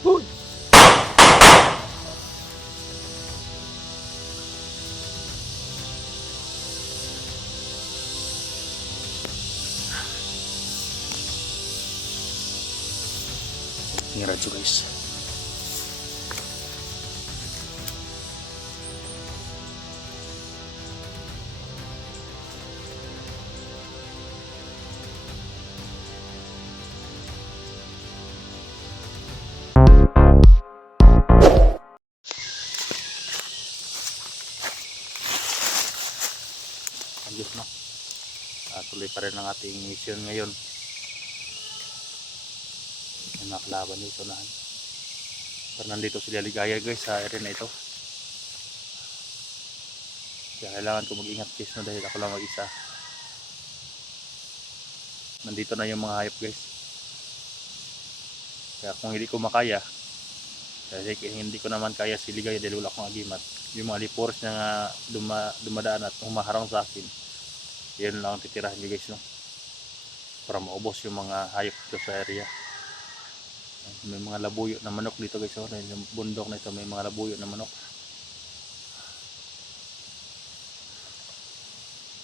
Uy! Yung radyo guys. Ayos no. Tuloy pa rin ang ating mission ngayon. May mga kalaban dito na. Pero nandito sila Ligaya guys sa area na ito. Kaya kailangan ko mag-ingat guys no, dahil ako lang mag-isa. Nandito na yung mga hayop guys. Kaya kung hindi ko makaya, kasi hindi ko naman kaya si Ligaya dahil wala akong agimat. Yung mga liporos na nga dumadaan at humaharang sa akin, yun lang ang titirahan nyo guys no, para maubos yung mga hayop dito sa area. May mga labuyo na manok dito guys oh. Yung bundok na ito may mga labuyo na manok.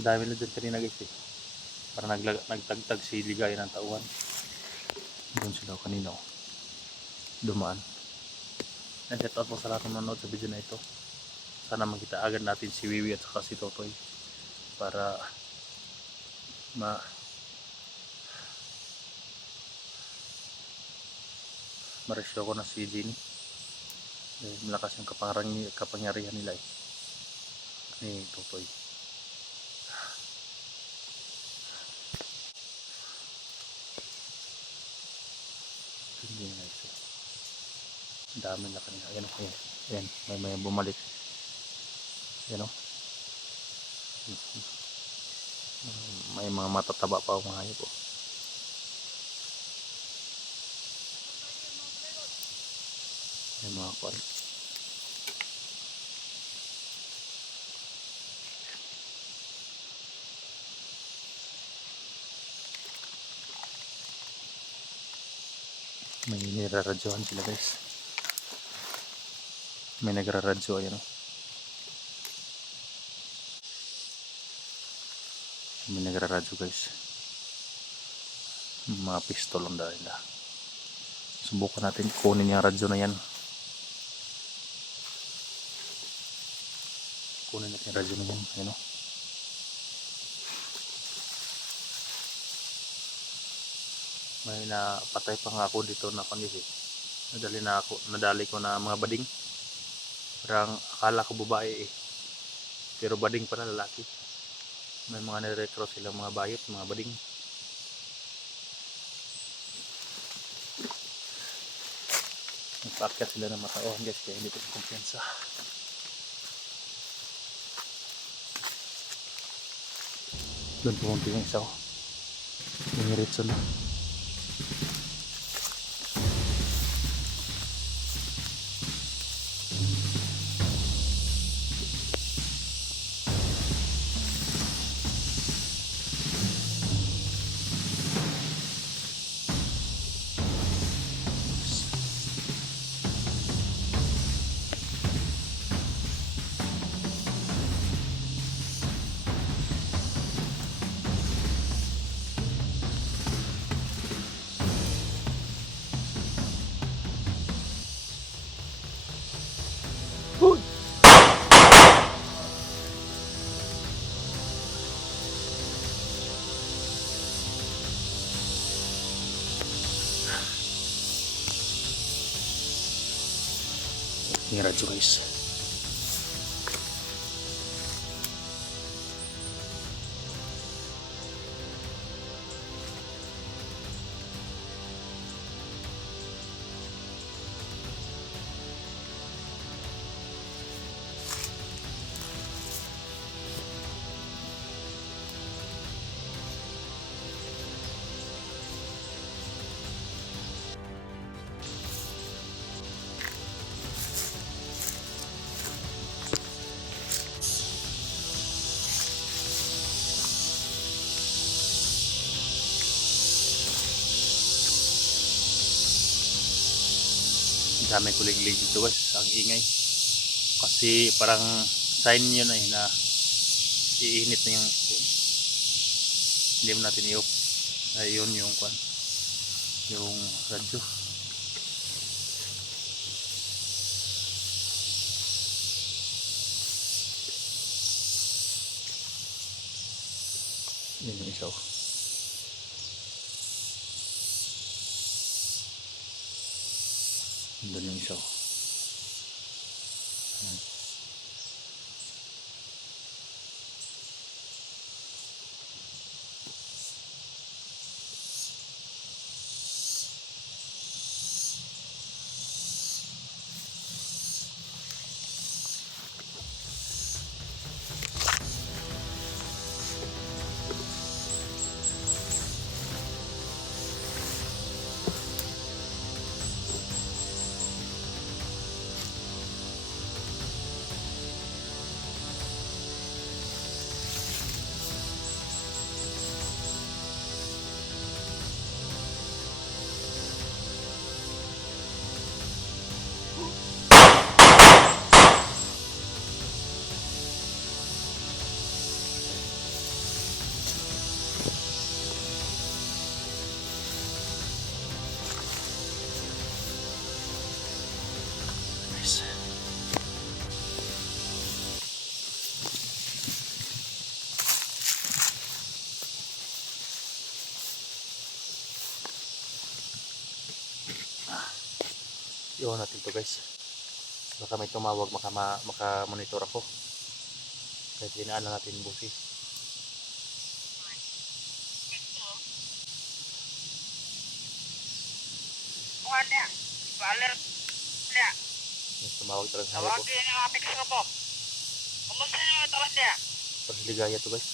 Ang dami na dyan kanina guys eh. Para nagtagtag si Ligaya ng tauhan. Doon sila kanina oh, dumaan. And set out po sa lahat ng manonood sa video na ito. Sana makita agad natin si Wiwi at saka si Totoy para maresyo ko na si Jenny. Malakas yung kapangyarihan nila eh, ni Totoy. Hindi na ito. Ang dami na kanina. Ayan o. Ayan. May bumalik. Ayan o. May mga matataba pa ang hayop o. May mga kwan. May niraradyohan sila guys. May nagraradyo. Ayan o. May nagraradyo guys. Mga pistol ang dahil na. Subukan natin kunin yung radyo na yan. Kunin natin yung radyo na yan. Ayan o. May napatay pa nga ako dito na kondisi. Nadali ko na mga bading. Parang akala ko babae eh. Pero bading pala lalaki. May mga nire-recruit silang mga bayot, mga bading. Nagpaakyat sila ng matauhan guys, kaya hindi ko kumpiyansa. Doon pumunti yung isa ko. Nangiritso na. Uy! Yung radyo guys. Dami kuliglig dito guys, ang ingay. Kasi parang sign yun ay na iinit na yung hindi mo natin i-off. Ayun yung kwan, yung radyo. Yun yung isa. Doon yung isa. Nice. Iwan natin to guys. Baka may tumawag, maka-monitor ako. Kahit hinaan lang natin busi. May tumawag talaga sa ko. Kumusta nyo tawas niya? Parang ligaya to guys.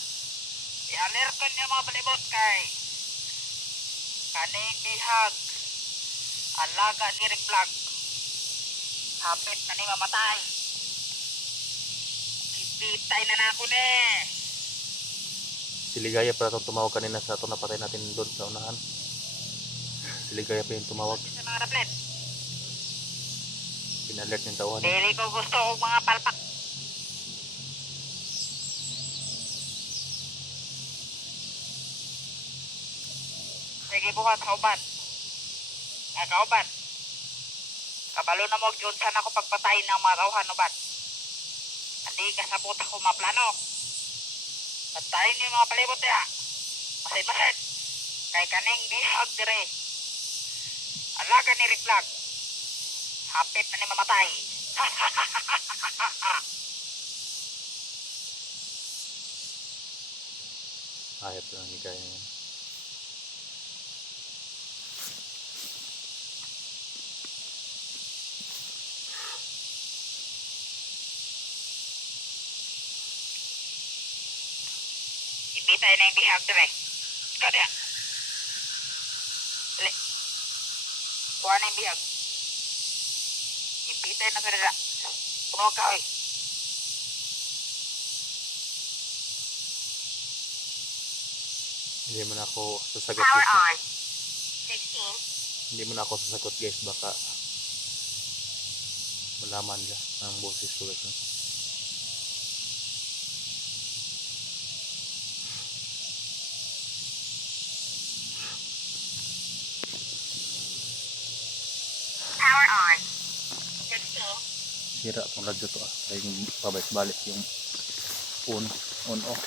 I-alerton niya mga balibot kay kaning bihag alaga ni Reflag. Hapit na ni mamatay. Ipitay na na ako ni. Si Ligaya pala itong tumawag kanina sa ito napatay natin doon sa unahan. Si Ligaya pa yung tumawag. Sa mga raplet. Pinalert yung tauhan. Dili ko gusto og mga palpak. Sige buhat kauban. Nga kauban. Kabalo na mo gyud sana ako pagpatay ng mga tauhan uban. Andi kasabot ako maplano. Patayin niyo mga palibot niya. Masid-masid. Kay kaning bihag dire. Alaga ni Reflag. Hapit na ni mamatay. Ayat lang Ligaya yan. Ipitay na yung bihag dire. Ikaw diya. Dali. Kuha na yung bihag. Ipitay na sa dala. Tumawag ka oy. Hindi mo na ako sasagot guys. on. 16. Hindi mo na ako sasagot guys. Baka malaman nila ang boses ko guys. Power on. 16. Sira itong radyo to ah. Kaya yung pabalik yung on off.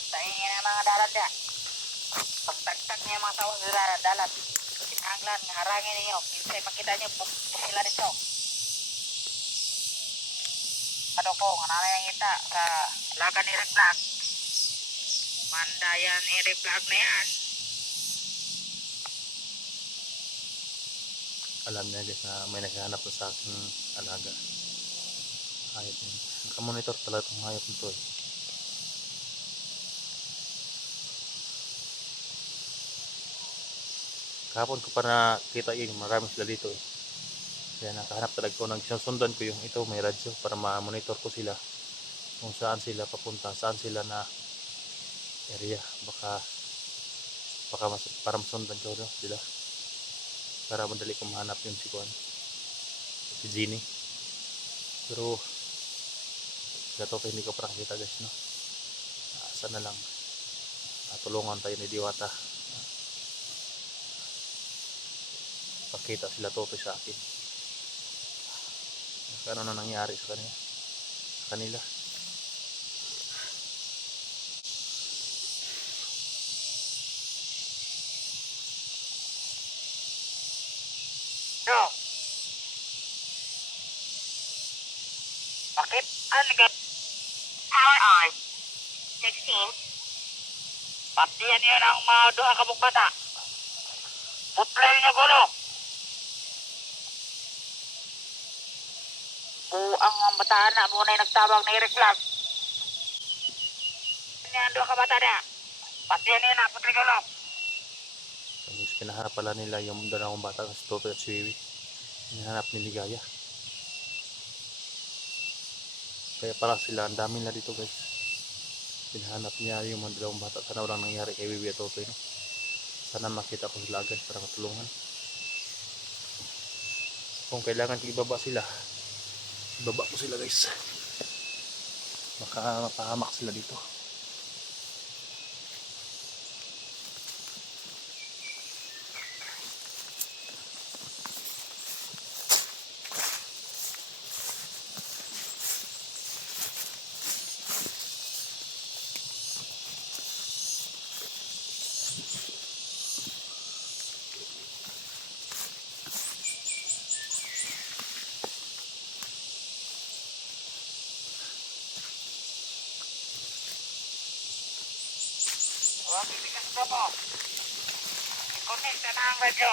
Patayin niya ng mga dalat niya. Pagtagtag niya mga tao sa dalat. Sinanglan, harangin ninyo. Kinsay makita niyo, sila dito. Ano po, nanay ang ita sa laga ni Reflag. Mandayan ni Reflag na yan. Alam niya guys na may naghahanap na sa aking alaga. Hayop yun. Nakamonitor talaga itong hayop nito eh. Kahapon ko pa nakita yun, marami sila dito eh. Kaya nakahanap talaga ko, nagsusundan ko yung ito, may radyo para ma-monitor ko sila kung saan sila papunta, saan sila na area. Baka para masundan ko no, sila. Para madali ko mahanap yung si Kuan. Si Genie. Pero gato to hindi ko pa nakita guys no. Sana lang tulungan tayo ni Diwata. Pakita sila Totoy sa akin. Ano na nangyari sa kanila. No. Bakit? Ano ga? Power on. 16. Pati yan yun ang mga duha ka mong bata. Putlay niya gulo. Ang bata na muna yung nagtawag na i-reclag. Yan duha ka bata na. Pati yan yun na, putlay gulo. Tapos pinahanap pala nila yung dalawang bata si Totoy at si Wiwi. Hinahanap ni Ligaya. Kaya para sila, ang dami na dito guys. Hinahanap niya yung mga dalawang bata. Sana walang nangyari kay Wiwi at Totoy no? Sana makita ko sila agad para matulungan. Kung kailangan ko ibaba sila, ibaba ko sila guys. Baka mapahamak sila dito. Huwag ibigas ko mo. I-connect na ang radyo.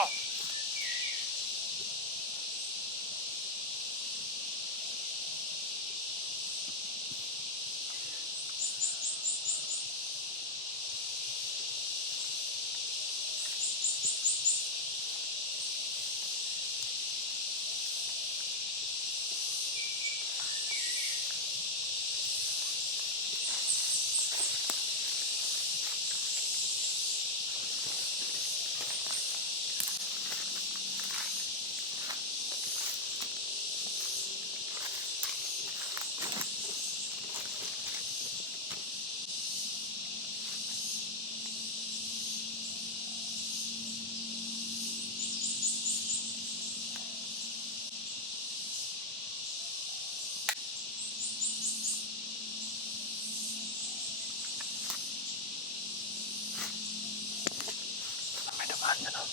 May dumaan yan oh.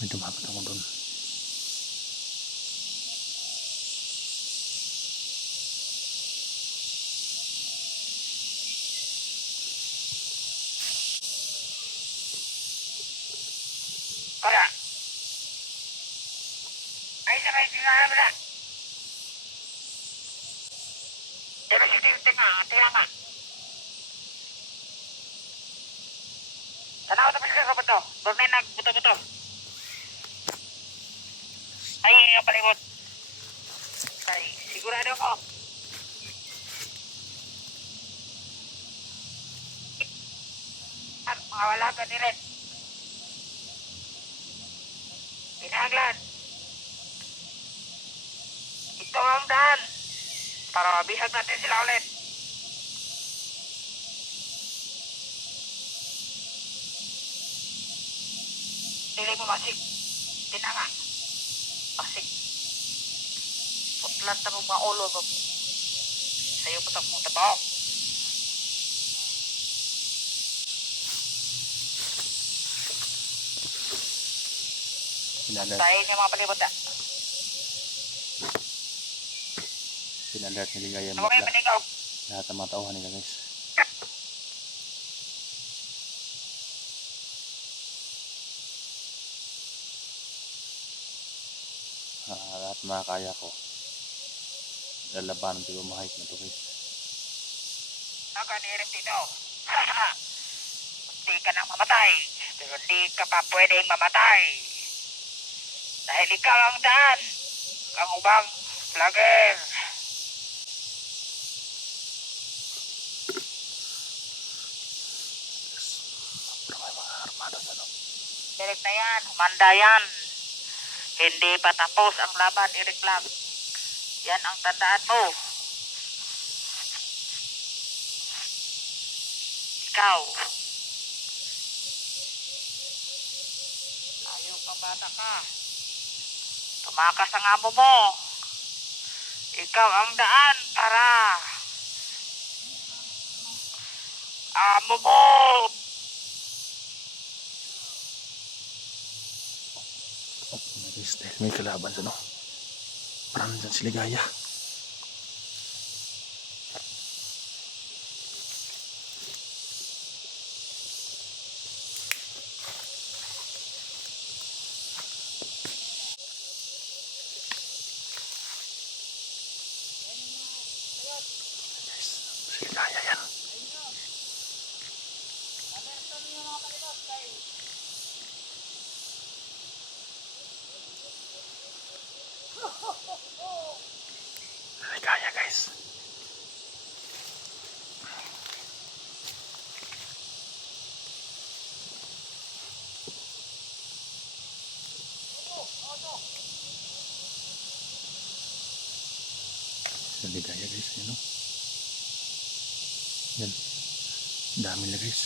May dumapat ako doon. Kaya. Ay, sabay sinahan mo na. Pero si Tirte nga, tira nga. Tanaw tapos ka sa buto. Huwag na yung nagbuto-buto. Ay, yung palibot. Ay, sigurado ko. At mga wala ka nilit. Pinahaglan. Ito ang daan. Para mabihag natin sila ulit. Dili mo masik. Tinanga. Masik. Putlan ta mo mga ulo mo. Sa'yo patak mong tabaw. Tayo niyo mga palibot na. Pinalert ni Ligaya Huwag kayo manigaw. lahat ng mga tauhan nila guys. Lahat makakaya ko. Lalabanan ko yung mahayop na to guys. Nakanirit dito. Hindi ka nang mamatay. Pero hindi ka pa pwedeng mamatay. Dahil ikaw ang daan. Ang ubang vlogger. Pero may mga armada sa Direk na yan. Humanda yan. Hindi pa tapos ang laban, Eric Lang. Yan ang tandaan mo. Ikaw. Ayaw pang bata ka. Tumakas ang amo mo. Ikaw ang daan para amo mo. Guys, dahil may kalaban sa no. Parang dyan si Ligaya. Guys, si Ligaya yan. Ligaya guys. Ligaya guys, yun no. Yan. Dami na guys.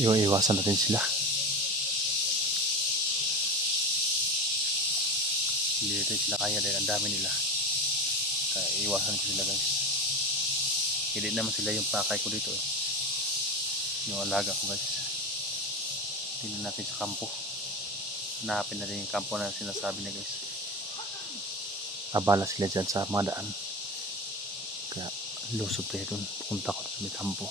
Iwasan natin sila. Hindi natin sila kaya dahil ang dami nila. Kaya iwasan ko sila guys. Hindi naman sila yung pakay ko dito eh. Yung alaga ko guys. Tingnan natin sa kampo. Hanapin natin yung kampo na sinasabi niya guys. Abala sila dyan sa mga daan. Kaya lusog tayo dun. Punta ko sa may kampo.